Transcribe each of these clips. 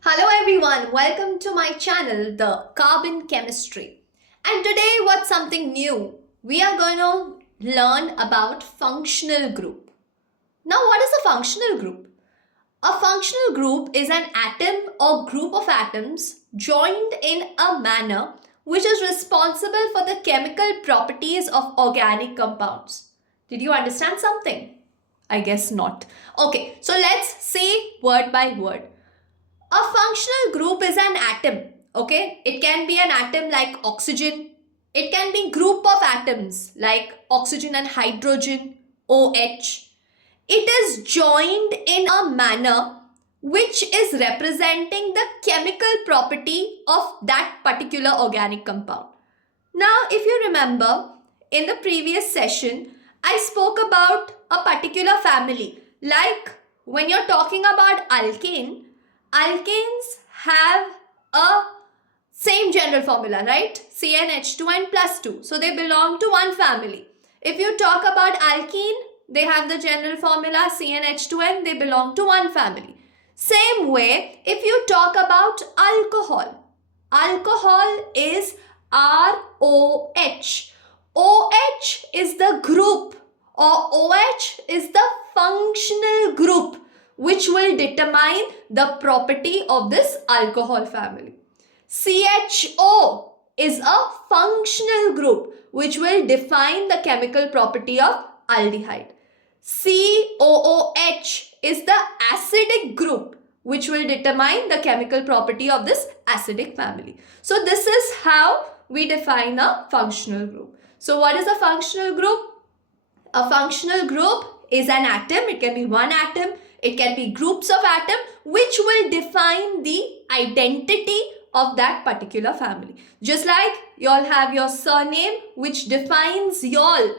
Hello everyone, welcome to my channel, The Carbon Chemistry. And today, what's something new? We are going to learn about functional group. Now, what is a functional group? A functional group is an atom or group of atoms joined in a manner which is responsible for the chemical properties of organic compounds. Did you understand something? I guess not. Okay, so let's say word by word. A functional group is an atom, okay? It can be an atom like oxygen. It can be group of atoms like oxygen and hydrogen, OH. It is joined in a manner which is representing the chemical property of that particular organic compound. Now, if you remember, in the previous session, I spoke about a particular family. Like when you're talking about alkane, alkanes have a same general formula, right? CnH2 and plus 2. So they belong to one family. If you talk about alkene, they have the general formula CnH2 and they belong to one family. Same way, if you talk about alcohol, alcohol is ROH. OH is the group or OH is the functional group which will determine the property of this alcohol family. CHO is a functional group which will define the chemical property of aldehyde. COOH is the acidic group which will determine the chemical property of this acidic family. So this is how we define a functional group. So what is a functional group? A functional group is an atom. It can be one atom. It can be groups of atoms which will define the identity of that particular family. Just like you all have your surname which defines y'all,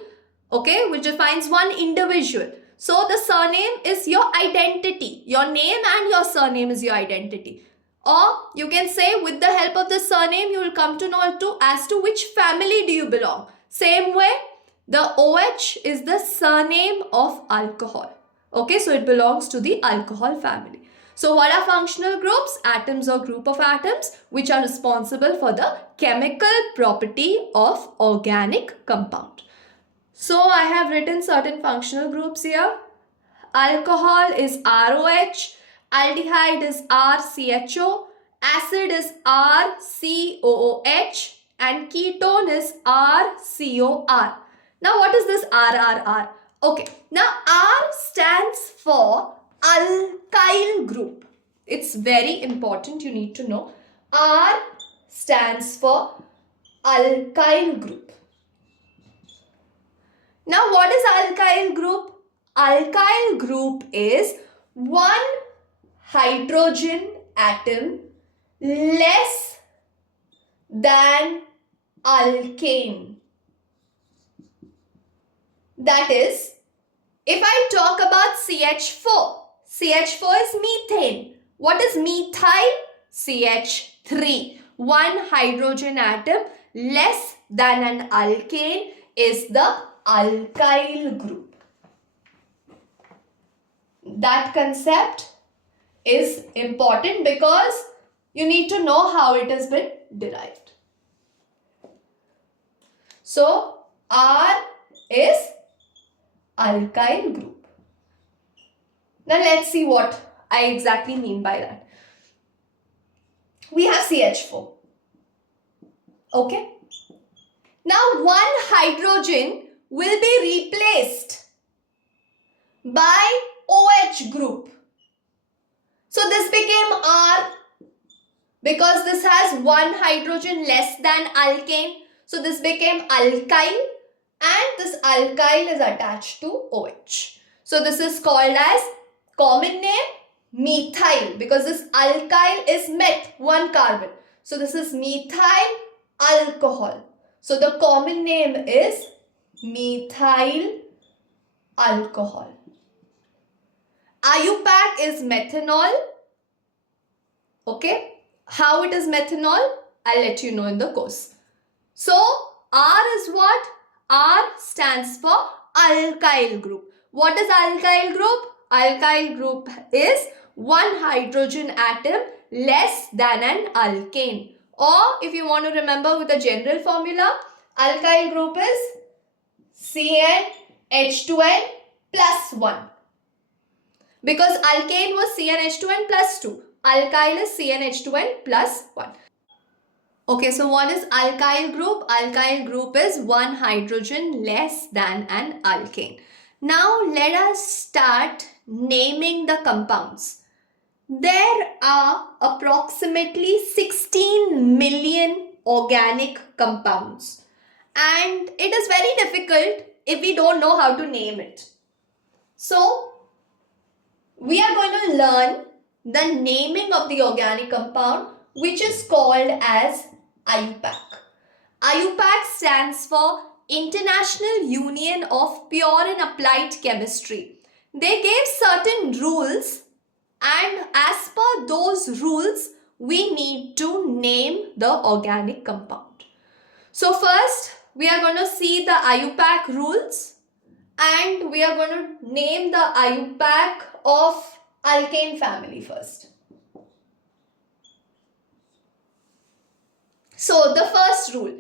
okay, which defines one individual. So the surname is your identity. Your name and your surname is your identity. Or you can say with the help of the surname you will come to know as to which family do you belong. Same way, the OH is the surname of alcohol. Okay, so it belongs to the alcohol family. So what are functional groups? Atoms or group of atoms which are responsible for the chemical property of organic compound. So I have written certain functional groups here. Alcohol is ROH, aldehyde is RCHO, acid is RCOOH, and ketone is RCOR. Now what is this RRR? Okay, now R stands for alkyl group. It's very important, you need to know. R stands for alkyl group. Now what is alkyl group? Alkyl group is one hydrogen atom less than alkane. That is, if I talk about CH4, CH4 is methane. What is methyl? CH3. One hydrogen atom less than an alkane is the alkyl group. That concept is important because you need to know how it has been derived. So, R is alkyl group. Now let's see what I exactly mean by that. We have CH4. Okay. Now one hydrogen will be replaced by OH group. So this became R because this has one hydrogen less than alkane. So this became alkyl. And this alkyl is attached to OH. So this is called as common name methyl because this alkyl is met, one carbon. So this is methyl alcohol. So the common name is methyl alcohol. IUPAC is methanol. Okay. How it is methanol? I'll let you know in the course. So R is what? R stands for alkyl group. What is alkyl group? Alkyl group is one hydrogen atom less than an alkane. Or if you want to remember with the general formula, alkyl group is CnH2n plus 1. Because alkane was CnH2n plus 2. Alkyl is CnH2n plus 1. Okay, so what is alkyl group? Alkyl group is one hydrogen less than an alkane. Now let us start naming the compounds. There are approximately 16 million organic compounds, and it is very difficult if we don't know how to name it. So we are going to learn the naming of the organic compound, which is called as IUPAC. IUPAC stands for International Union of Pure and Applied Chemistry. They gave certain rules, and as per those rules, we need to name the organic compound. So first, we are going to see the IUPAC rules, and we are going to name the IUPAC of alkane family first. So the first rule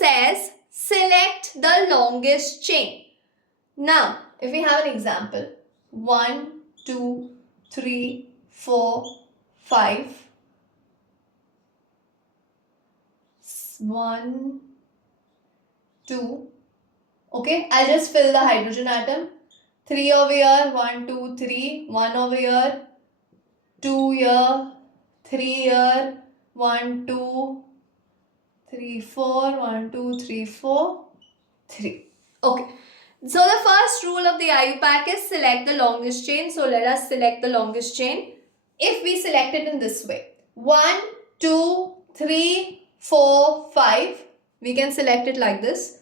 says select the longest chain. Now, if we have an example, 1, 2, 3, 4, 5. 1, 2. Okay, I'll just fill the hydrogen atom. 3 over here, 1, 2, 3. 1 over here, 2 here, 3 here. 1, 2, 3, 4, 1, 2, 3, 4, 3. Okay. So the first rule of the IUPAC is select the longest chain. So let us select the longest chain. If we select it in this way, 1, 2, 3, 4, 5, we can select it like this.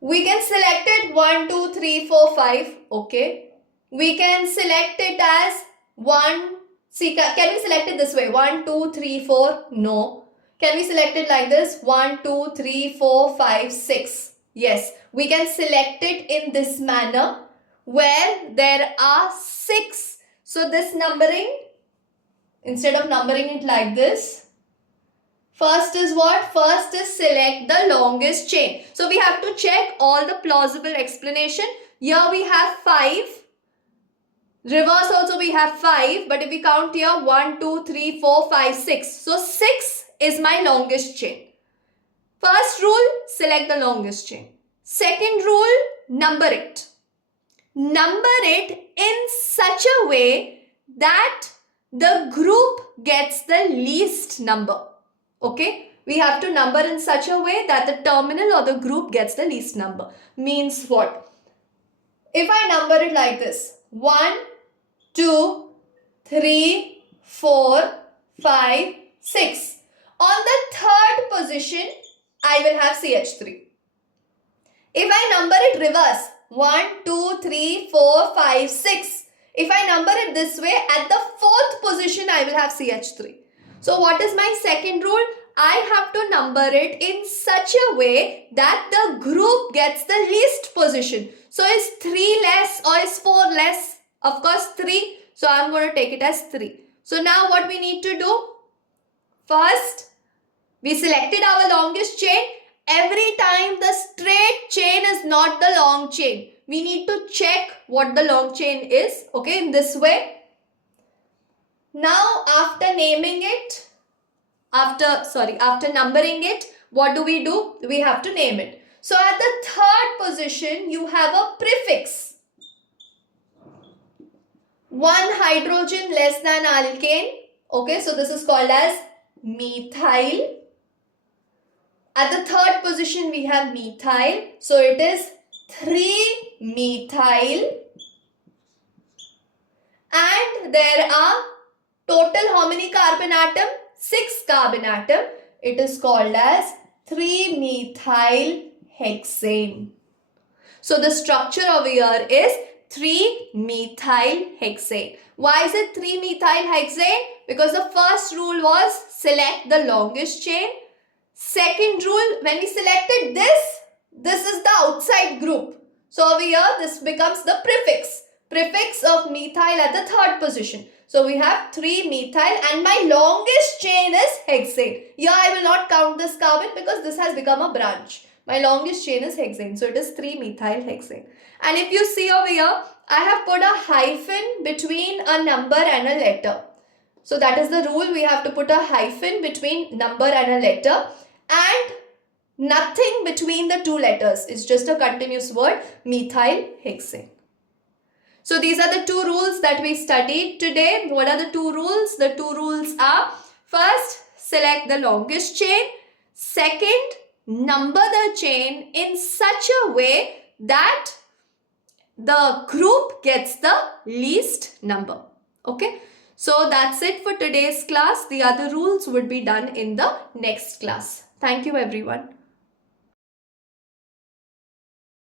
We can select it 1, 2, 3, 4, 5. Okay. We can select it as 1. See, can we select it this way? 1, 2, 3, 4. No. Can we select it like this? 1, 2, 3, 4, 5, 6. Yes. We can select it in this manner where there are 6. So this numbering, instead of numbering it like this, first is what? First is select the longest chain. So we have to check all the plausible explanation. Here we have 5. Reverse also we have 5, but if we count here 1, 2, 3, 4, 5, 6. So 6 is my longest chain. First rule, select the longest chain. Second rule, number it. Number it in such a way that the group gets the least number. Okay? We have to number in such a way that the terminal or the group gets the least number. Means what? If I number it like this, 1, 2, 3, 4, 5, 6. On the third position, I will have CH3. If I number it reverse, 1, 2, 3, 4, 5, 6. If I number it this way, at the fourth position, I will have CH3. So what is my second rule? I have to number it in such a way that the group gets the least position. So is 3 less or is 4 less? Of course 3. So I am going to take it as 3. So now what we need to do? First, we selected our longest chain. Every time the straight chain is not the long chain, we need to check what the long chain is. Okay, in this way. Now after naming it, after numbering it, what do? We have to name it. So at the third position, you have a prefix. 1 hydrogen less than alkane. Okay, so this is called as methyl. At the third position, we have methyl. So it is 3-methyl. And there are total how many carbon atom? 6 carbon atom. It is called as 3-methyl hexane. So the structure over here is 3-methyl hexane. Why is it 3-methyl hexane? Because the first rule was select the longest chain. Second rule, when we selected this is the outside group. So over here, this becomes the prefix of methyl at the third position. So we have 3 methyl and my longest chain is hexane. Here I will not count this carbon because this has become a branch. My longest chain is hexane. So it is 3 methyl hexane. And if you see over here, I have put a hyphen between a number and a letter. So that is the rule. We have to put a hyphen between number and a letter and nothing between the 2 letters. It's just a continuous word, methyl hexane. So these are the 2 rules that we studied today. What are the 2 rules? The 2 rules are, first, select the longest chain. Second, number the chain in such a way that the group gets the least number. Okay. So that's it for today's class. The other rules would be done in the next class. Thank you everyone.